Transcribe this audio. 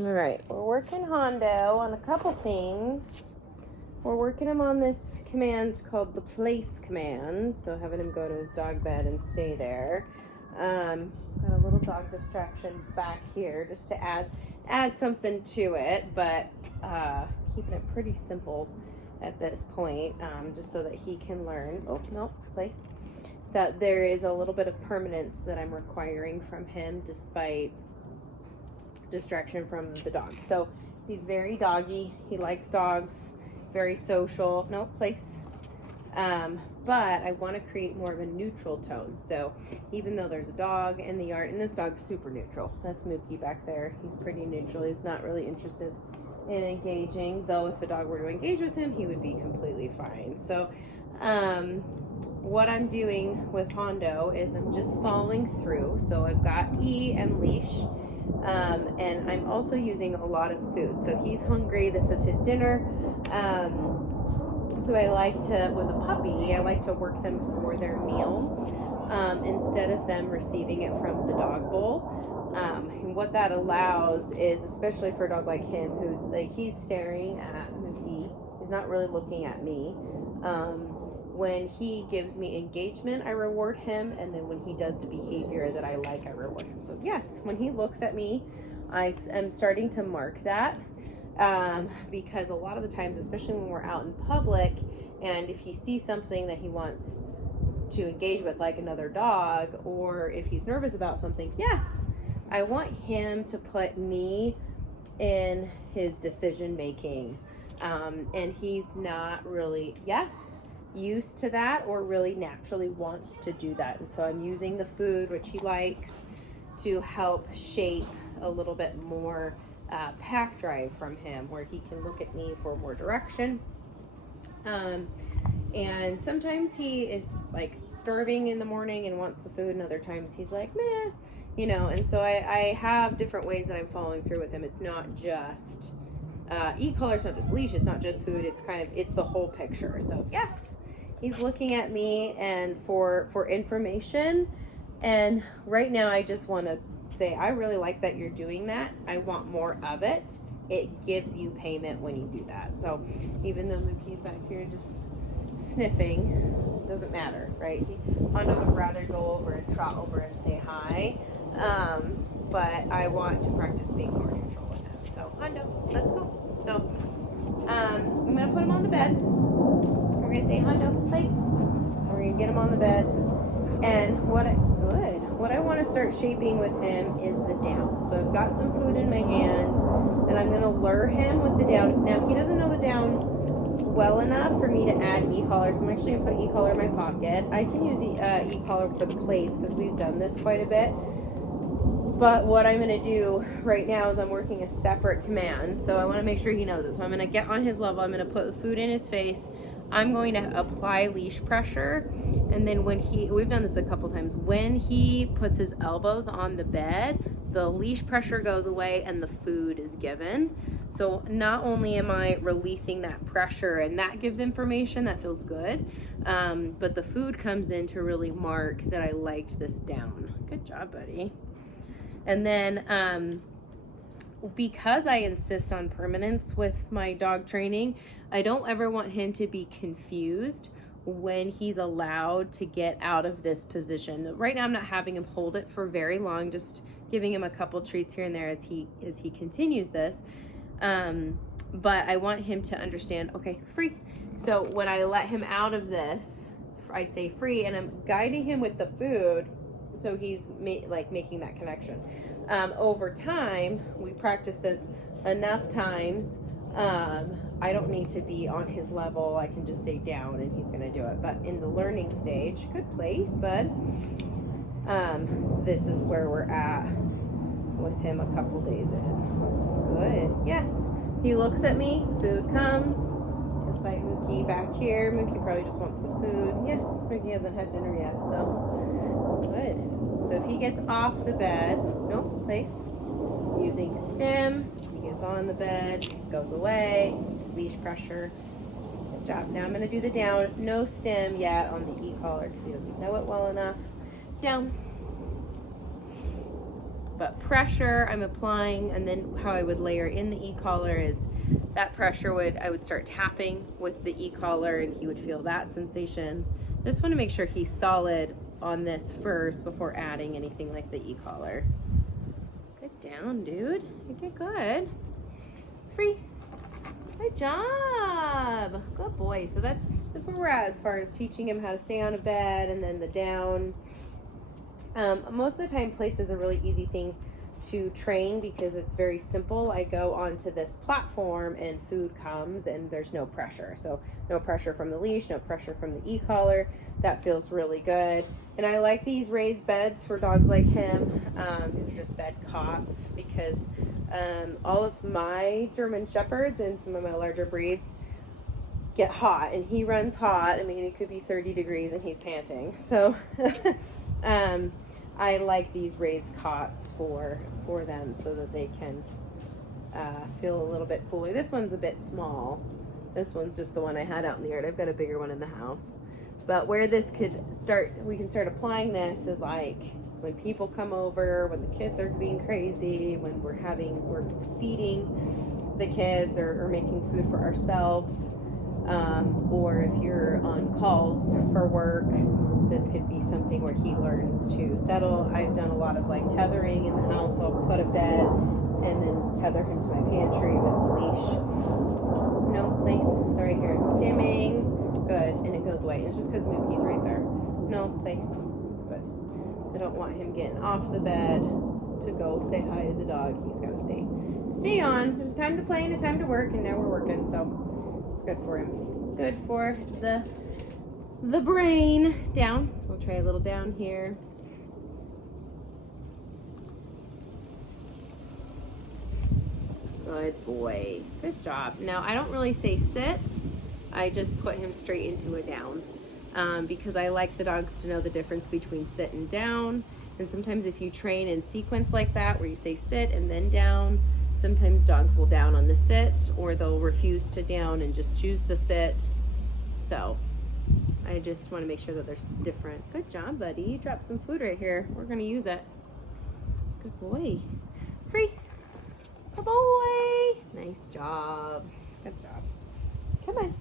All right, we're working Hondo on a couple things. We're working him on this command called the place command, so having him go to his dog bed and stay there. Got a little dog distraction back here just to add something to it, but keeping it pretty simple at this point, just so that he can learn. Oh no, place. That there is a little bit of permanence that I'm requiring from him, despite distraction from the dog. So he's very doggy. He likes dogs. Very social. No place. But I want to create more of a neutral tone. So even though there's a dog in the yard, and this dog's super neutral. That's Mookie back there. He's pretty neutral. He's not really interested in engaging. Though if a dog were to engage with him, he would be completely fine. So what I'm doing with Hondo is I'm just following through. So I've got E and leash. And I'm also using a lot of food. So he's hungry. This is his dinner. So I like to, with a puppy, I like to work them for their meals instead of them receiving it from the dog bowl. And what that allows is, especially for a dog like him, who's like, he's staring at Mookie. He's not really looking at me. When he gives me engagement, I reward him, and then when he does the behavior that I like, I reward him. So yes, when he looks at me, I am starting to mark that, because a lot of the times, especially when we're out in public, and if he sees something that he wants to engage with, like another dog, or if he's nervous about something, yes, I want him to put me in his decision making, and he's not really, used to that or really naturally wants to do that. And so I'm using the food, which he likes, to help shape a little bit more pack drive from him, where he can look at me for more direction. And sometimes he is like starving in the morning and wants the food, and other times he's like, meh, and so I have different ways that I'm following through with him. It's not just e-collar, it's not just leash, it's not just food, it's the whole picture. So yes, he's looking at me and for information, and right now I just want to say, I really like that you're doing that. I want more of it. It gives you payment when you do that. So even though Mookie's back here just sniffing, it doesn't matter, right? Hondo would rather go over and trot over and say hi, but I want to practice being more neutral with him. So Hondo, let's go. So I'm gonna put him on the bed. We're gonna say Hondo, place. And we're gonna get him on the bed. And what I want to start shaping with him is the down. So I've got some food in my hand, and I'm gonna lure him with the down. Now he doesn't know the down well enough for me to add e-collar, so I'm actually gonna put e-collar in my pocket. I can use e-collar for the place because we've done this quite a bit. But what I'm going to do right now is I'm working a separate command. So I want to make sure he knows it. So I'm going to get on his level. I'm going to put the food in his face. I'm going to apply leash pressure. And then we've done this a couple times, when he puts his elbows on the bed, the leash pressure goes away and the food is given. So not only am I releasing that pressure, and that gives information, that feels good, but the food comes in to really mark that I liked this down. Good job, buddy. And then because I insist on permanence with my dog training, I don't ever want him to be confused when he's allowed to get out of this position. Right now I'm not having him hold it for very long, just giving him a couple treats here and there as he continues this. But I want him to understand, okay, free. So when I let him out of this, I say free, and I'm guiding him with the food. So he's making that connection. Over time, we practice this enough times. I don't need to be on his level. I can just say down and he's going to do it. But in the learning stage, good place, bud. This is where we're at with him a couple days in. Good. Yes. He looks at me. Food comes. Let's fight Mookie back here. Mookie probably just wants the food. Yes. Mookie hasn't had dinner yet, so good. So if he gets off the bed, nope, place, using stem, he gets on the bed, goes away, leash pressure. Good job. Now I'm going to do the down. No stem yet on the e-collar because he doesn't know it well enough. Down. But pressure I'm applying, and then how I would layer in the e-collar is that pressure I would start tapping with the e-collar, and he would feel that sensation. I just want to make sure he's solid on this first before adding anything like the e-collar. Good down, dude. You did good. Free. Good job. Good boy. So that's where we're at as far as teaching him how to stay on a bed, and then the down. Most of the time, place is a really easy thing to train because it's very simple. I go onto this platform and food comes and there's no pressure. So no pressure from the leash, no pressure from the e-collar. That feels really good. And I like these raised beds for dogs like him. These are just bed cots because all of my German Shepherds and some of my larger breeds get hot, and he runs hot. I mean, it could be 30 degrees and he's panting. So I like these raised cots for them so that they can feel a little bit cooler. This one's a bit small. This one's just the one I had out in the yard. I've got a bigger one in the house. But where this could start, we can start applying this is like when people come over, when the kids are being crazy, when we're feeding the kids or making food for ourselves. Or if you're on calls for work, this could be something where he learns to settle. I've done a lot of like tethering in the house. So I'll put a bed and then tether him to my pantry with a leash. No place. Sorry, here I'm stimming. Good, and it goes away. It's just because Mookie's right there. No place. Good. I don't want him getting off the bed to go say hi to the dog. He's got to stay on. There's a time to play and a time to work, and now we're working, so it's good for him. Good for the brain. Down. So we'll try a little down here. Good boy. Good job. Now, I don't really say sit. I just put him straight into a down because I like the dogs to know the difference between sit and down. And sometimes if you train in sequence like that, where you say sit and then down, sometimes dogs will down on the sit, or they'll refuse to down and just choose the sit. So I just want to make sure that there's different. Good job, buddy. You dropped some food right here. We're going to use it. Good boy. Free. Good boy. Nice job. Good job. Come on.